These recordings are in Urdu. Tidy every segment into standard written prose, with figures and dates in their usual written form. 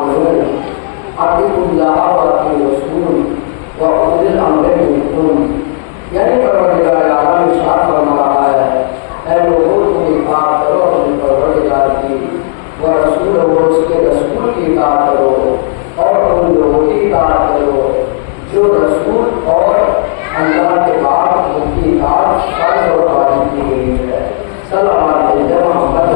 آمنوا اطیعوا اللہ واطیعوا الرسول واولی الامر منکم. یعنی پروردگار عالم ارشاد فرما رہا ہے اے لوگوں تم اطاعت کرو اپنے پروردگار کی و رسول و اس کے رسول کی اطاعت کرو اور ان لوگوں کی اطاعت کرو جو رسول اور اللہ کے بعد ان کی اطاعت فرض اور واجب کی گئی ہے. صلی اللہ علیہ وسلم محمد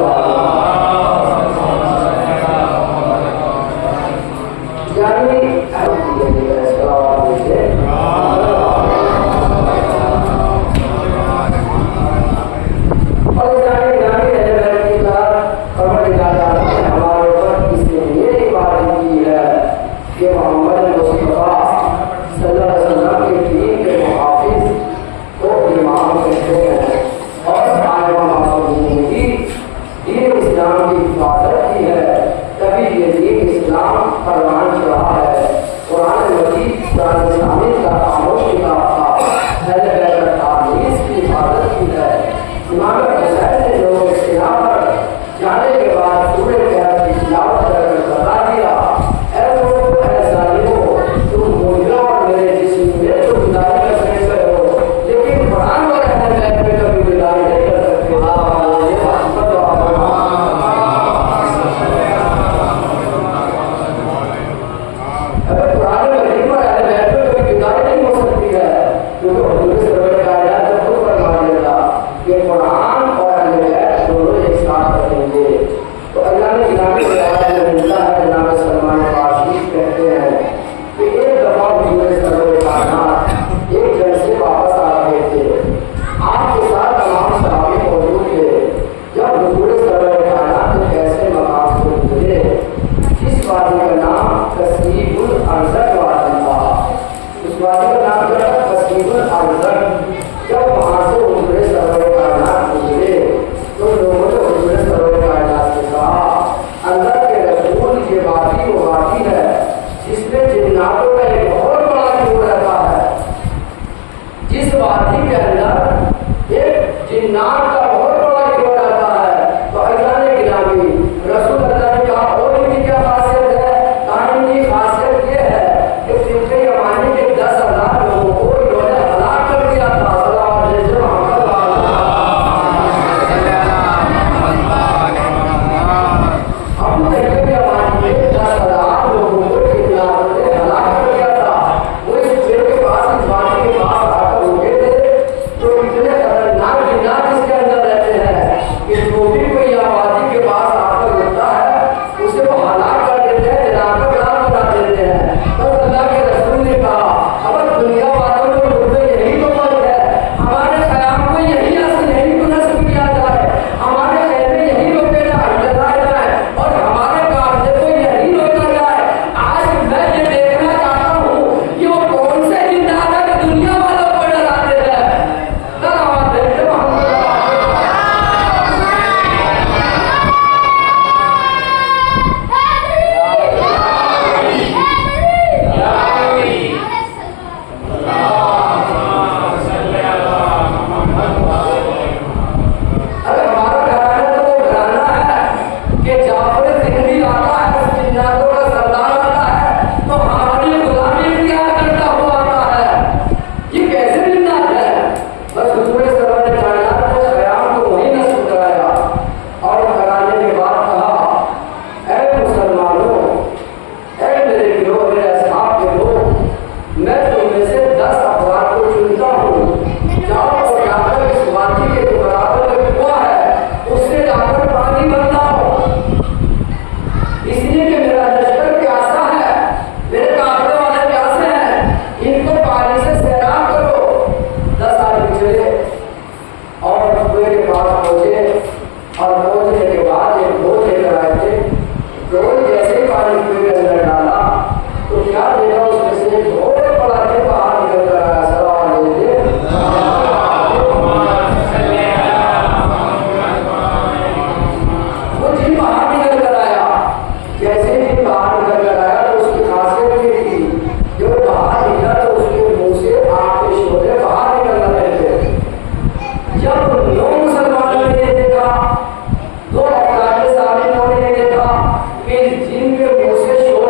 جن کے منہ سے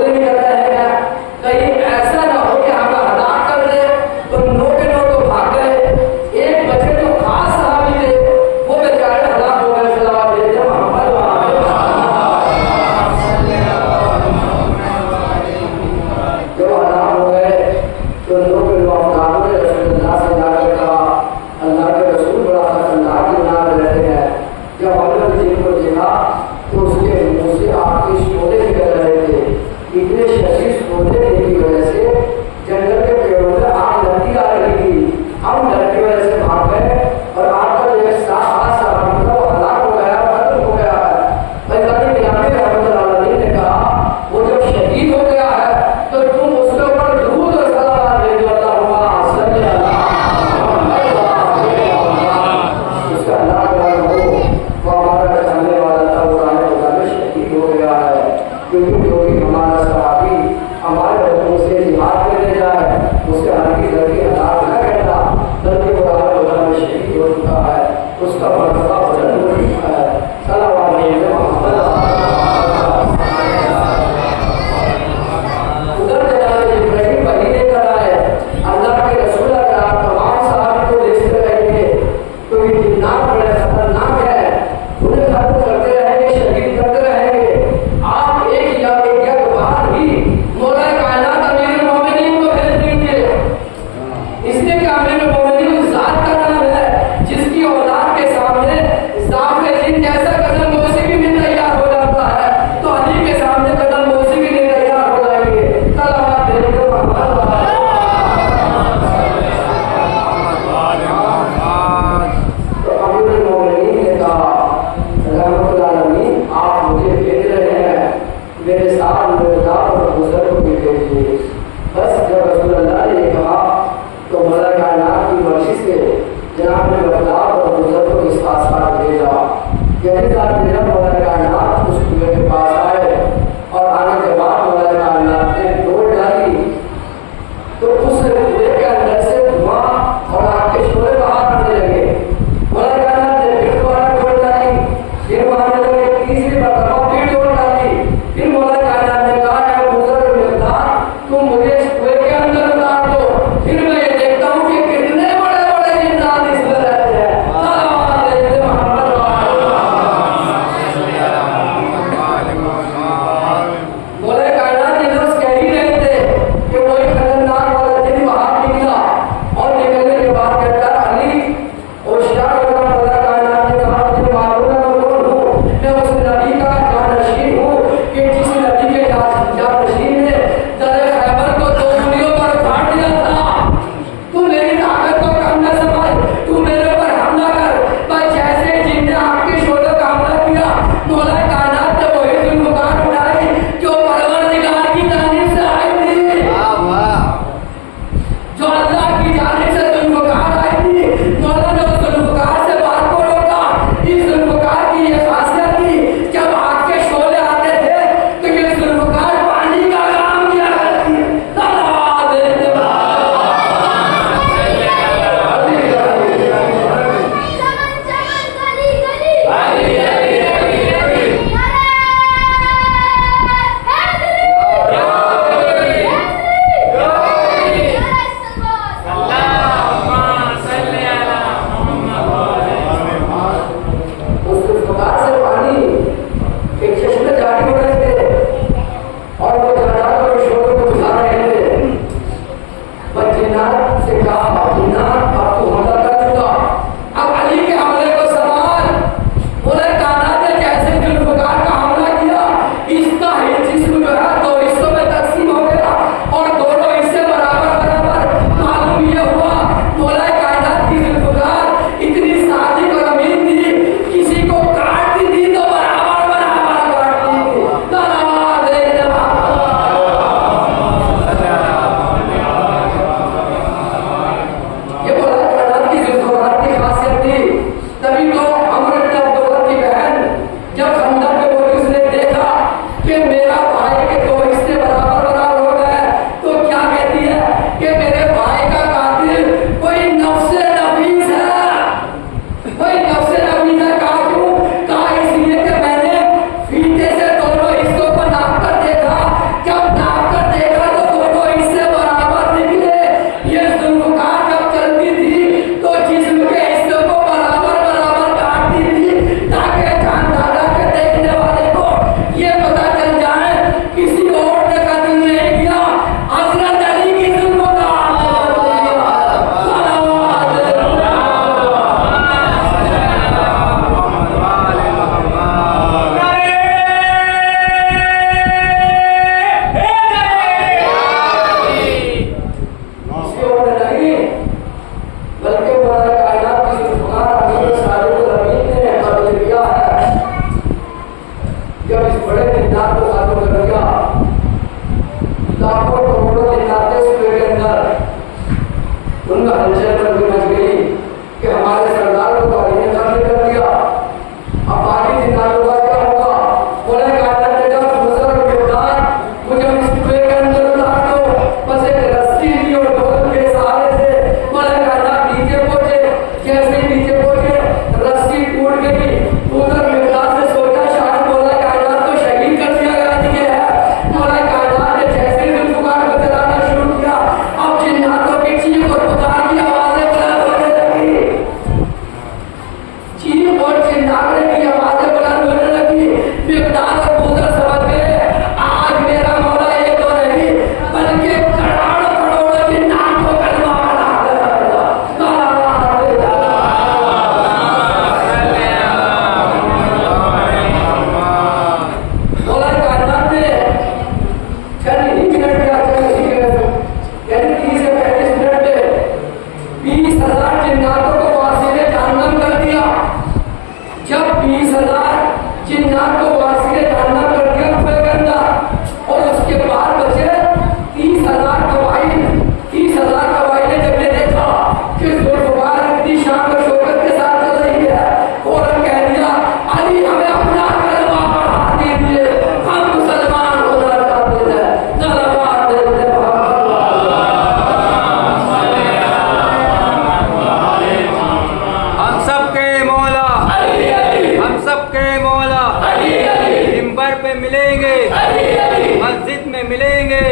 ملیں گے،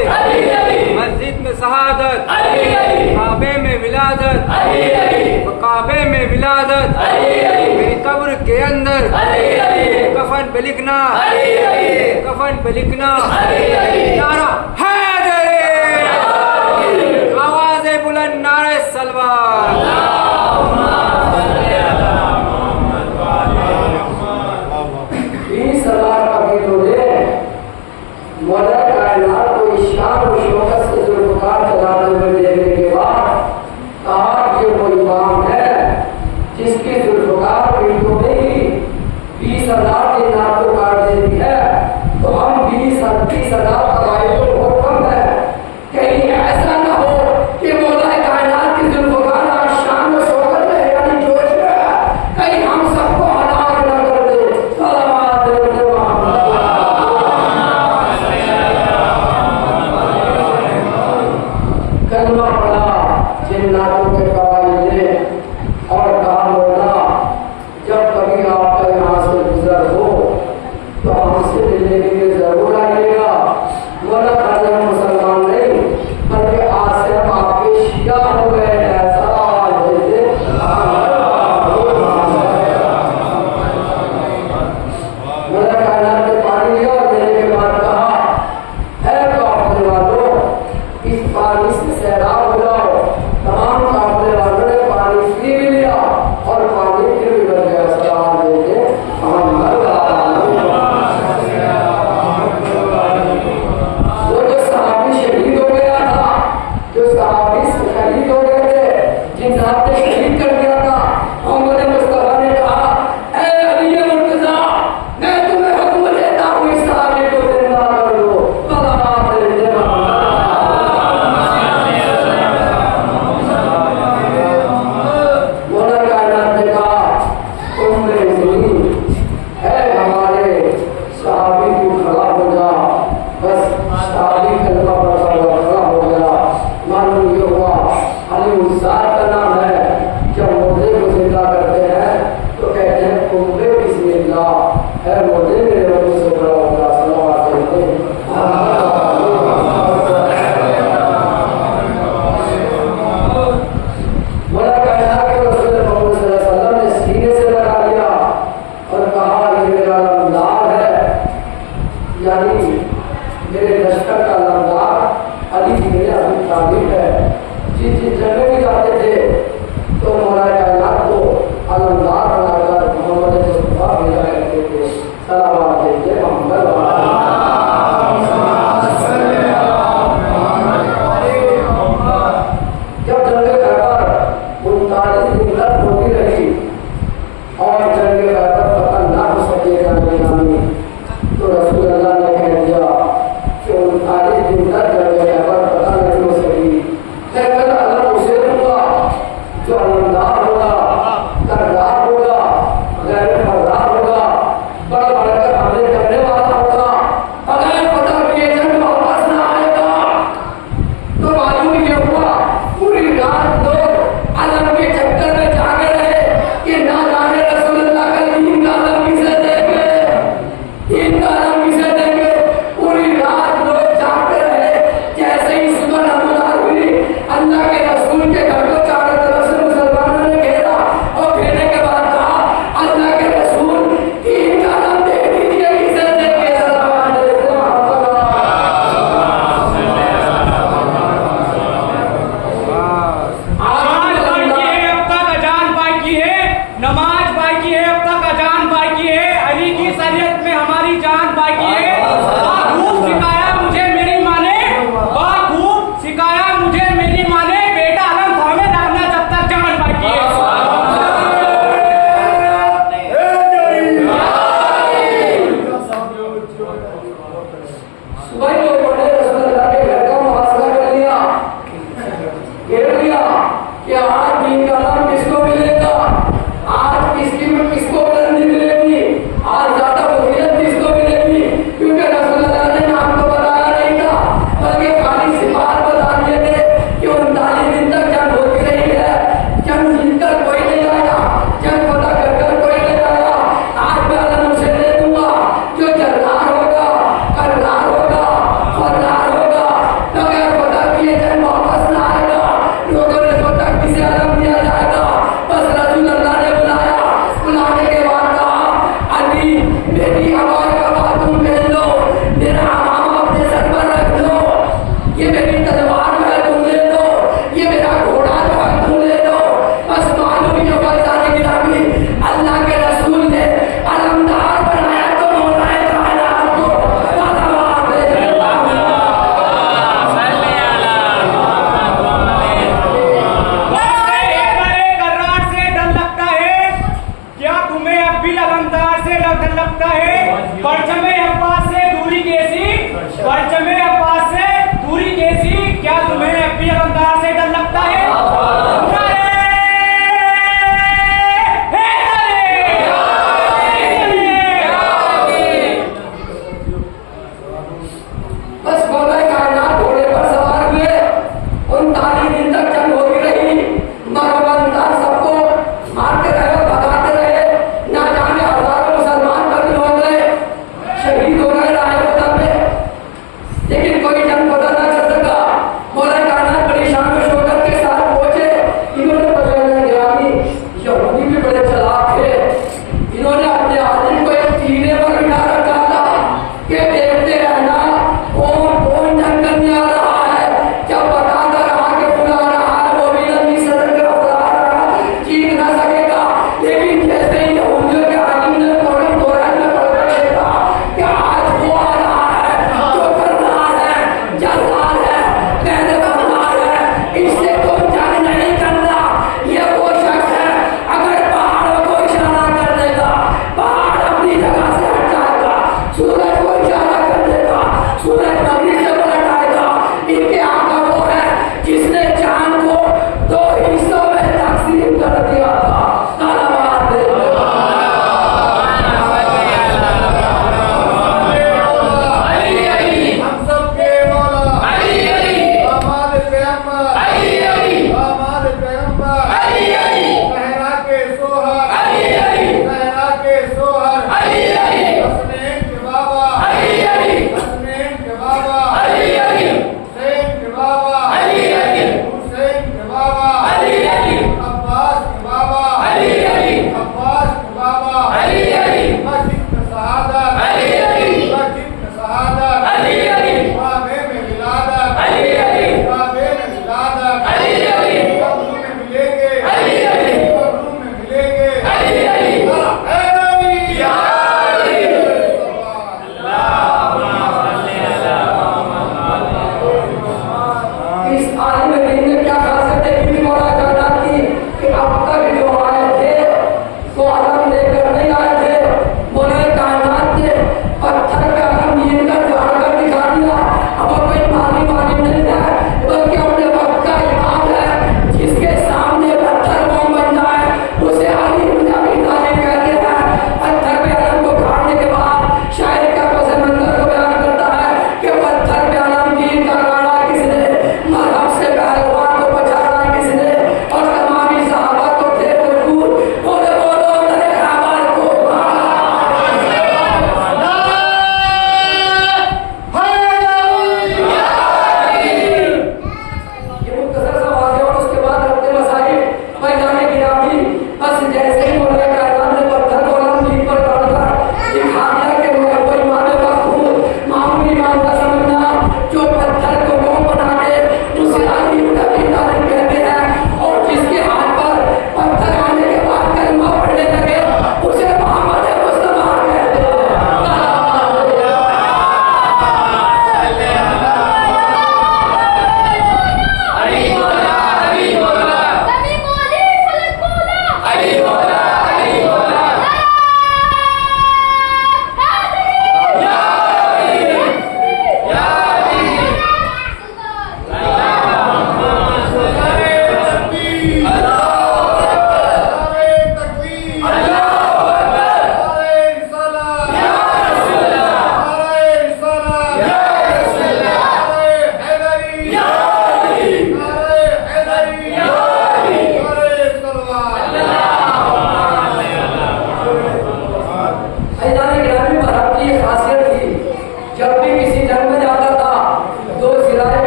مسجد میں شہادت، کعبے میں ولادت، کعبے میں ولادت، میری قبر کے اندر کفن پہ لکھنا، کفن پہ لکھنا نعرہ حیدری، آواز بلند نعرہ سلوات۔ 20,000 قبیلوں نے مولا کائنات کو اس شان و شوکت سے ذوالفقار چلاتے ہوئے دیکھنے کے بعد کہا کہ وہ امام ہے جس کی ذوالفقار پیڑھیوں میں ہی 20,000 کی نعت کو کاٹ دیتی ہے، تو ہم 20,000 قبائل تو بہت کم ہے، کہیں ایسا نہ ہو کہ مولا کائنات کی ذوالفقار آج شان و شوکت میں یعنی جوش میں ہے، کہیں ہم سب کو ہلاک نہ کر دے۔ صلوات کلمہ پڑھا جن نعتوں کے قوائل نے اور کہا مولا جب کبھی آپ کا یہاں سے گزر ہو تو ہم سے ملنے کے لیے ضرور آئیے گا۔ مولا خالی ہم مسلمان نہیں بلکہ آج سے ہم آپ کے شیعہ ہو گئے ہیں، ایسا آواز دیتے۔ مولا کائنات نے پانی لیا اور دینے کے بعد کہا اے قافلے والوں اس پانی سے سیراب ہو جاؤ۔ تمام قافلے والوں نے پانی پی بھی لیا اور پانی پھر بھی بن گیا۔ سلام دیتے وہ جو صحابی شہید ہو گیا تھا، جو صحابی شہید ہو گئے تھے، جن صاحب نے شہید کر دیا تھا، محمد مصطفیٰ نے کہا اے علی مرتضیٰ میں تمہیں حکم دیتا ہوں اس صحابی کو زندہ کر دو۔ صلوات دیتے مولا کائنات نے کہا تم میرے زمین اے ہمارے صحابی کو کھڑا ہو جا۔ بس صحابی کلمہ پڑھتا ہوا کھڑا ہو گیا۔ معلوم یہ ہوا علی الزار کا نام ہے، جب مردے کو زندہ کرتے ہیں تو کہتے ہیں قومے بسم اللہ، اے مردے میرے رب سے کھڑا ہو جا۔ صلوات دیتے مولا کائنات کے رسول محمد صلی اللہ علیہ وسلم نے سینے سے لگا لیا اور کہا یہ میرا لمدار ہے، یعنی میرے لشکر کا لمدار علی بن ابی طالب ہے۔ جس جنگیں بھی جاتے تھے تو مولا کائنات کو علمدار بنا کر محمد مصطفیٰ بھیجا کرتے تھے۔ صلوات دیتے محمد جب جنگ خیبر 39 دن تک ہوتی رہی اور جنگ خیبر فتح نہ ہو سکے نامی، تو رسول اللہ نے کہہ دیا کہ 39 دن تک جنگ خیبر فتح نہیں ہو سکی، لیکن اللہ اسے ہوگا جو علمدار ہوگا، کردار ہوگا، غیر فردار ہوگا، بڑھ بڑھ کر حملے کرنے والا ہوگا، بغیر فتح کیے جنگ واپس نہ آئے گا۔ تو معلوم یہ ہوا پوری رات لوگ علم کے چکر میں جاگے رہے کہ نہ جانے رسول اللہ کا دین کا علم کسے دیں گے، دین کا علم کسے دیں گے۔ پوری رات لوگ جاگتے رہے عالم دین نے کیا خاصیت دیکھی تھی مولا کائنات کی کہ اب تک جو آئے تھے وہ علم لے کر نہیں آئے تھے. مولا کائنات نے پتھر پہ علم دین کا جھاڑ کر دکھا دیا. اب وہ کوئی مالی نہیں ہے بلکہ اپنے وقت کا امام ہے جس کے سامنے پتھر قوم بن جائے اسے علی بن ابی طالب کہتے ہیں. پتھر پہ علم کو کھاڑنے کے بعد شاعر کا پس منظر کو بیان کرتا ہے کہ پتھر پہ علم دین کا گاڑا کس نے مذہب سے پہلوان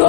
2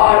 8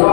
9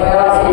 82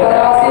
82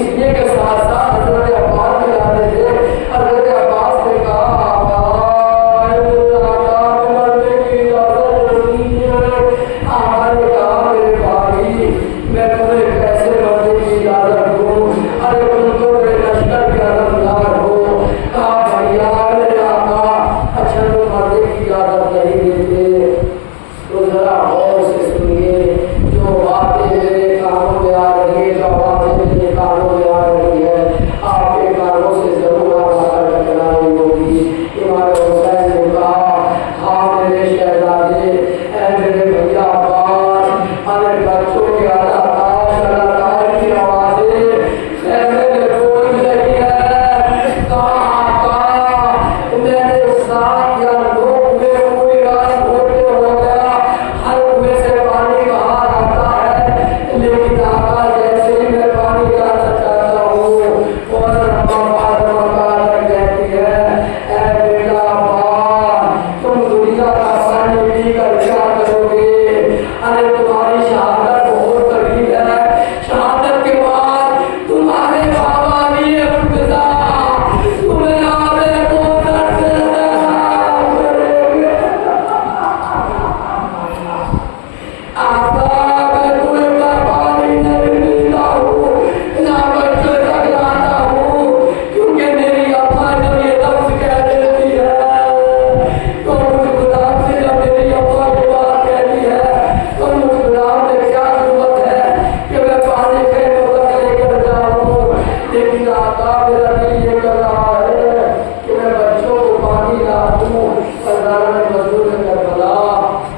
اس لیے کہ ساتھ ساتھ حضرت عباس بھی جاتے تھے. حضرت عباس نے کہا آقا مرنے کی اجازت نہیں ہے. آقا نے کہا میرے بھائی میں تمہیں کیسے مرنے کی اجازت دوں؟ ارے تم تو میرے لشکر کے علمدار ہو. کہا بھیا میرے آقا اچھا تم مرنے کی اجازت نہیں دیتے تو ذرا غور سے سنیے. جو باتیں میرے کانوں میں آ رہی ہے، جو آوازیں میرے کانوں میں آ رہی ہے، آپ کے کانوں سے ضرور آواز ٹکرائی ہوگی. امام حسین نے کہا ہاں میرے شہزادے، اے میرے بھیا عباس، ہمیں بچوں کے اداکار کی آوازیں خیمے میں گونج رہی ہے. کہا آقا میں نے 7 یا 9 کنویں پوری رات کھودتے ہو گیا، ہر کنویں سے پانی باہر آتا ہے، لیکن آقا جیسے ہی میں پانی لانا چاہتا ہوں فوراً اما فاطمہ کہا کہتی ہے اے بیٹا عباس تم دنیا کا پانی پی کر کیا کرو گے؟ ارے تمہاری شہادت بہت قریب ہے. شہادت کے بعد تمہارے بابا علی مرتضیٰ تمہیں آبے کوثر سے سیراب کریں گے. آقا میں کنویں کا پانی نہیں پیتا ہوں، نہ بچے تک لاتا ہوں، کیونکہ میری اماں جب یہ لفظ کہہ دیتی ہے تو مجھ غلام سے جب میری اماں یہ بات کہتی ہے تو مجھ غلام میں کیا ضرورت ہے کہ میں پانی خیموں تک لے کر جاؤں. لیکن آقا میرا دل یہ کر رہا ہے کہ میں بچوں کو پانی لا دوں. سردار مزدور کربلا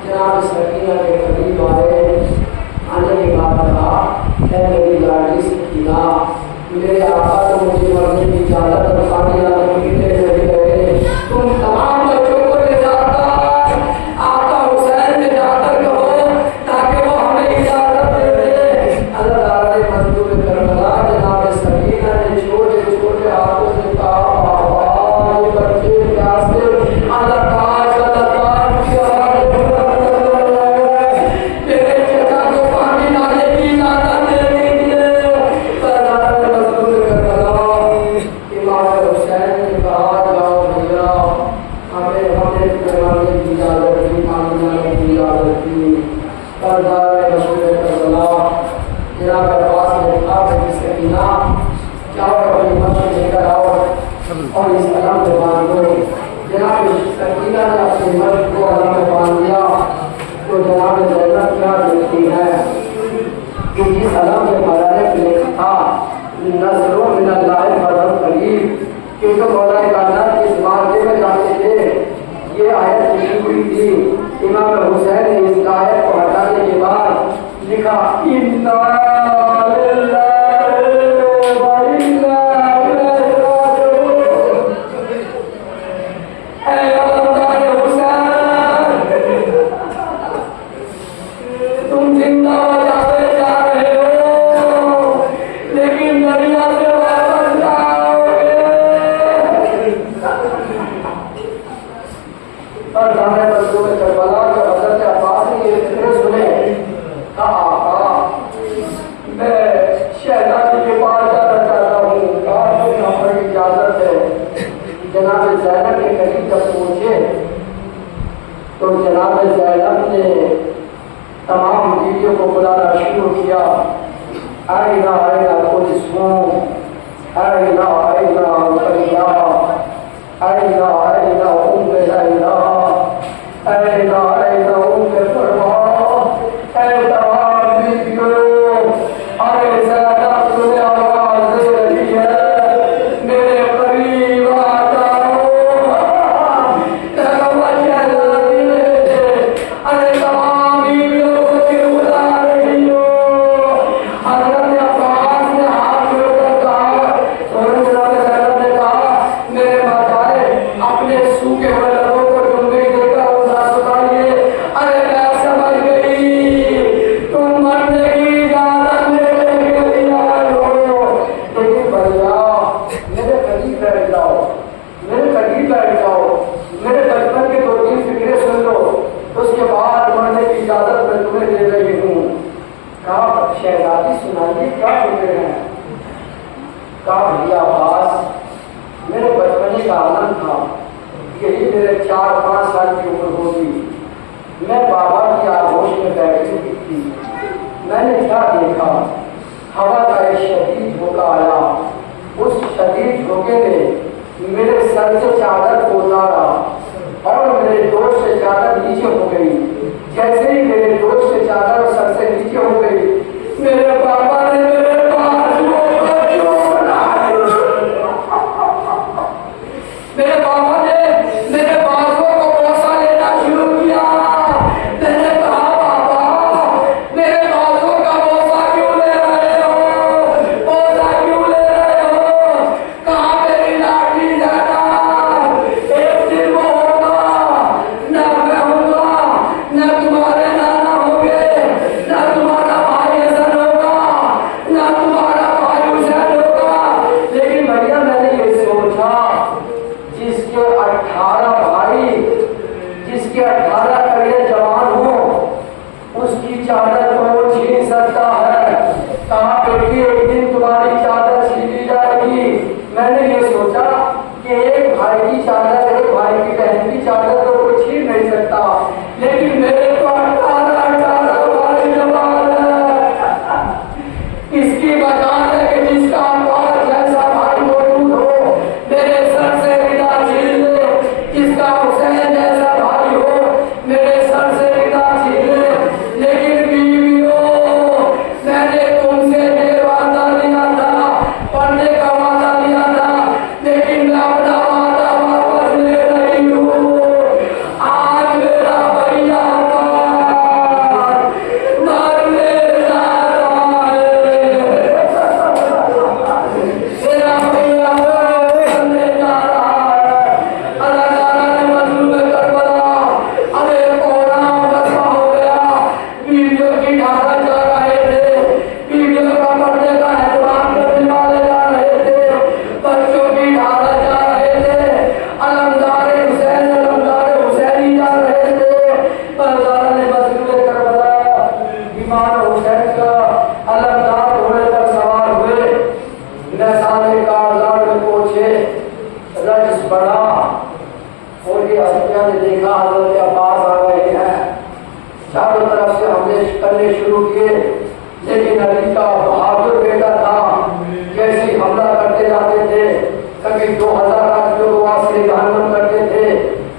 جناب سکینہ کے قریب آنے کے بعد کہا اے میری لاڈلی سکینہ میرے آقا تو مجھے مرنے کی اجازت اور پانی لانے کی نہیں گئے. تم تمام بچوں کو لے جا کر آقا حسین میں جا کر کہو تاکہ وہ ہمیں اجازت دے دے. اللہ مزدور کربلا جناب سکینہ نے چھوٹے چھوٹے ہاتھوں سے کہا بابا یہ بچے پیاسے اللہ کاش کی آواز میرے چچا کو پانی لانے کی اجازت دے دیجیے. سردار مزدور کربلا امام حسین نے کہا جاؤ بھیا ہمیں مرنے کی اجازت دی، پانی لانے کی اجازت دی. سردار مزدور کربلا جناب عباس نے کہا کہ سکینہ جاؤ اپنی مشق لے کر آؤ اور اس علم میں باندھ دو. جناب سکینہ نے اپنی مشق کو علم میں باندھ دیا تو جناب زینب کیا دیکھتی ہے کہ جس علم میں مولانا نے لکھا تھا نظروں من اللہ فرد قریب، کیونکہ مولانا کائنات اس معاملے میں جاتے تھے یہ آیت لکھی ہوئی تھی. امام حسین نے اس آیت کو ہٹانے کے بعد لکھا اِنَّا لِلَّهِ وَإِنَّا إِلَيْهِ رَاجِعُونَ. اے علمدار حسین تم زندہ جا رہے ہو لیکن دریا سے واپس جاؤ گے. اور سامنے مزدور کربلا جو حضرت عباس نے یہ فکرے سنے کہا آقا میں شہزادی کے پاس جانا چاہتا ہوں. کہا تو یہاں پر اجازت ہے. جناب زینب کے قریب جب پہنچے تو جناب زینب نے تمام بیویوں کو بلانا شروع کیا. آئینہ آئینہ قدسوں، آئینہ آئینہ رقیہ، آئینہ آئینہ لیلہ، آئینہ آئینہ فرما. اے تمام بیویوں ارے زینب تمہیں آواز دے رہی ہے میرے قریب آ جاؤ. ارے تمام بیویوں کو کیوں بلا رہی ہو؟ حضرت عباس نے ہاتھ جوڑ کر کہا سورج جناب زینب نے کہا میرے بجائے اپنے سوکھے ہوئے لبوں کو ڈنگی دے کر اٹھا سکھائیے. ارے میں سمجھ گئی تم مرنے کی اجازت لینے کے لیے آئے ہو. لیکن بھیا میرے قریب بیٹھ جاؤ، میرے قریب بیٹھ جاؤ، میرے بچپن کے 2-3 فکرے سن لو اس کے بعد مرنے کی اجازت میں تمہیں دے رہی ہوں. کہا شہزادی سنائیے کیا فکر ہیں؟ میں نے کیا دیکھا؟ ہوا کا ایک شدید جھونکا آیا، اس شدید جھونکے نے میرے سر سے چادر کو اتارا اور میرے دوست سے چادر نیچے ہو گئی۔ جیسے ہی میرے دوست سے چادر سر سے نیچے ہو گئی، میرے پاپا نے میرے بازو کو چھوڑا، میرے پاپا نے میرے بازو کو بوسہ لینا شروع کیا۔ میں نے کہا پاپا میرے بازو کا بوسہ کیوں لے رہے ہو؟ بوسہ کیوں لے رہے ہو؟ کہاں میری لاٹھی جانا؟ ایک دن وہ ہوگا نہ میں ہوں گا، نہ تمہارے نانا ہوں گے، نہ تمہارا بھائی حسن ہوگا، نہ تمہارا بھائی حسین ہوگا۔ لیکن بھیا میں نے یہ سوچا جس کے 18 بھائی، جس کے 18 کڑے جوان ہوں، اس کی چادر کو وہ چھین سکتا ہے، کہاں بیٹی ایک دن تمہاری چادر چھینی جائے گی۔ میں نے یہ سوچا کہ ایک بھائی کی چادر، ایک بھائی کی بہن کی چادر تو کوئی چھین نہیں سکتا، لیکن میرے تو 18 بھائی جوان ہیں۔ اس کی وجہ ہے کہ جس کا عباس جیسا بھائی موجود ہو میرے سر سے ردا چھین لے، جس کا حسین جیسا بھائی ہو میرے سر سے ردا چھین لے۔ لیکن بیویوں، میں نے تم سے یہ وعدہ لیا تھا، پڑھنے کا وعدہ لیا تھا، لیکن میں اپنا وعدہ واپس لے رہی ہوں۔ آج میرا بھیا مرنے جا رہا ہے، میرا بھیا مرنے جا رہا ہے۔ اللہ تعالیٰ نے مظلوم کربلا ہمیں کوڑا بسا ہو گیا، بیویوں کی ڈھالا جا رہے تھے، بیویوں کا پردے کا اہتمام کرنے والے جا رہے تھے، بچوں کی ڈھالا جا رہے تھے، علمدار حسین، علمدار حسینی جا رہے تھے۔ اللہ تعالیٰ نے مظلوم کربلا ایمان حسین کا علمدار گھوڑے پر سوار ہوئے، نسانے کارزار میں پہنچے، رجس بڑھا، اور یہ اسیہ نے دیکھا حضرت عباس آ گئے ہیں، چاروں طرف سے حملے کرنے شروع کیے، لیکن علی کا بہادر بیٹا تھا، جیسے ہی حملہ کرتے جاتے تھے، کبھی 2000 آدمیوں کو واسطے جہنم کرتے تھے،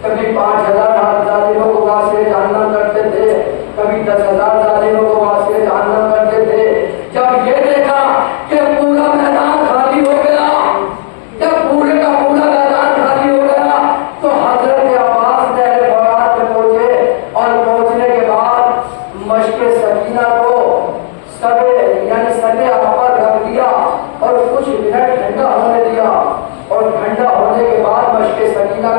کبھی 5000 ظالموں کو واسطے جہنم کرتے تھے، کبھی 10,000 ظالموں کو واسطے جہنم کرتے تھے۔ جب یہ دیکھا کہ پورا میدان خالی ہو گیا، جب پورے کا پورا میدان خالی ہو گیا، تو حضرت عباس نہر فرات میں پہنچے، اور پہنچنے کے بعد مشق سکینہ کو سنے آپ پر رکھ دیا اور کچھ منٹ ٹھنڈا ہونے دیا، اور ٹھنڈا ہونے کے بعد مشق سکینہ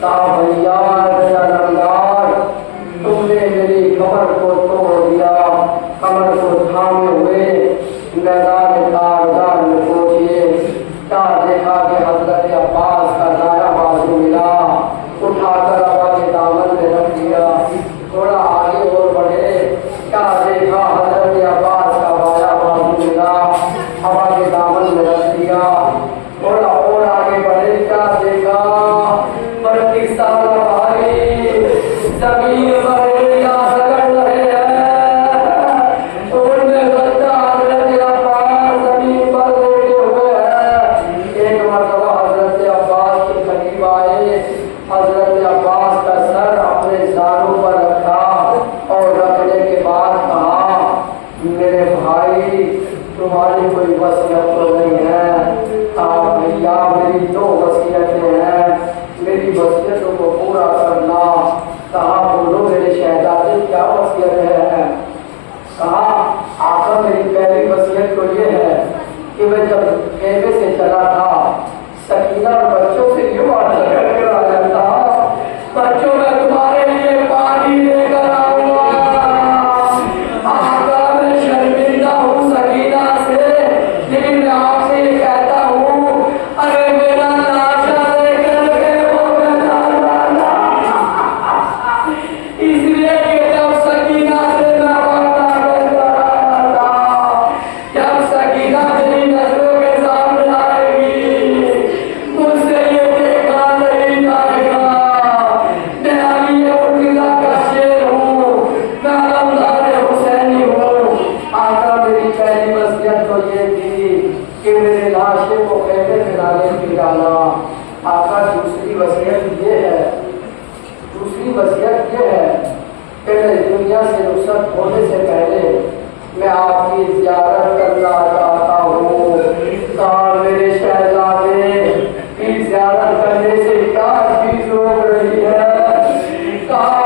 تابیار جلندار تم نے میری کمر کو توڑ دیا، کمر کو تھامے ہوئے میدان کارزار میں پہنچے، کیا دیکھا کہ حضرت عباس کا دایاں بازو ملا، اٹھا کر ابا کے دامن میں رکھ دیا، تھوڑا آگے اور بڑھے، کیا دیکھا حضرت عباس کا بایاں بازو ملا، ابا کے دامن میں رکھ دیا، تھوڑا اور آگے بڑھے، کیا دیکھا 32 سال بھائی زمین پر یا سگڑ رہے ہیں، ان میں بچہ حضرت عباس زمین پر لیٹے ہوئے ہیں۔ ایک مرتبہ حضرت عباس کے قریب آئے، حضرت عباس کا سر اپنے زانوں پر رکھا اور رکھنے کے بعد کہا، میرے بھائی تمہاری کوئی وصیت تو نہیں ہے؟ بھیا میری 2 وصیتیں ہیں، میری وصیتوں کو پورا کرنا۔ کہا بولو میرے شہزادے کیا وصیت ہے؟ کہا آقا میری پہلی وصیت تو یہ ہے کہ میں جب خیمے سے چلا تھا سکینہ اور بچوں سے یہ وعدہ کر کے آیا تھا، بچوں میں تمہارے لیے پانی لے کر آؤں گا۔ آقا میں شرمندہ ہوں سکینہ سے، لیکن میں آپ سے یہ کہتا ہوں ارے میرا لاشا لے کر کے وہ میں جانا، اس لیے کہ جب سکینہ سے میں وعدہ کر رہا تھا، جب سکینہ میری نظروں کے سامنے آئے گی مجھ سے یہ دیکھا نہیں جائے گا، میں علی مرتضیٰ کا شیر ہوں، میں علمدار حسینی ہوں۔ آقا میری پہلی وصیت تو یہ تھی کہ میرے لاشے کو خیمے میں ڈالے پی ڈالا۔ آقا دوسری وصیت یہ ہے کہ میں دنیا سے رخصت ہونے سے پہلے میں آپ کی زیارت کرنا چاہتا ہوں۔ کہا میرے شہزادے کی زیارت کرنے سے کیا چیز روک رہی ہے؟ کہا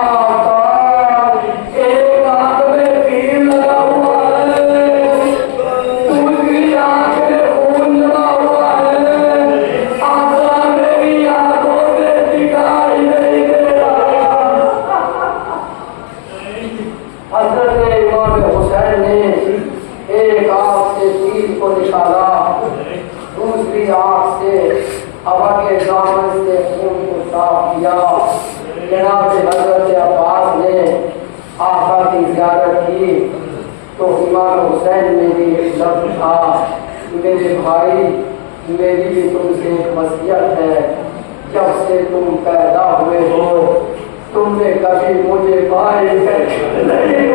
ایک آنکھ میں تیر لگا ہوا ہے، دوسری آنکھ میں خون جمع ہوا ہے، آقا میری آنکھوں سے دکھائی نہیں دے رہا۔ حضرت امام حسین نے ایک آنکھ سے تیر کو نکالا، دوسری آنکھ سے ابا کے دامن سے خون کو صاف کیا۔ جناب حضرت عباس نے آقا کی زیارت کی تو امام حسین نے بھی ایک لفظ تھا، میرے بھائی میری بھی تم سے ایک وصیت ہے، جب سے تم پیدا ہوئے ہو تم نے کبھی مجھے بھائی نہیں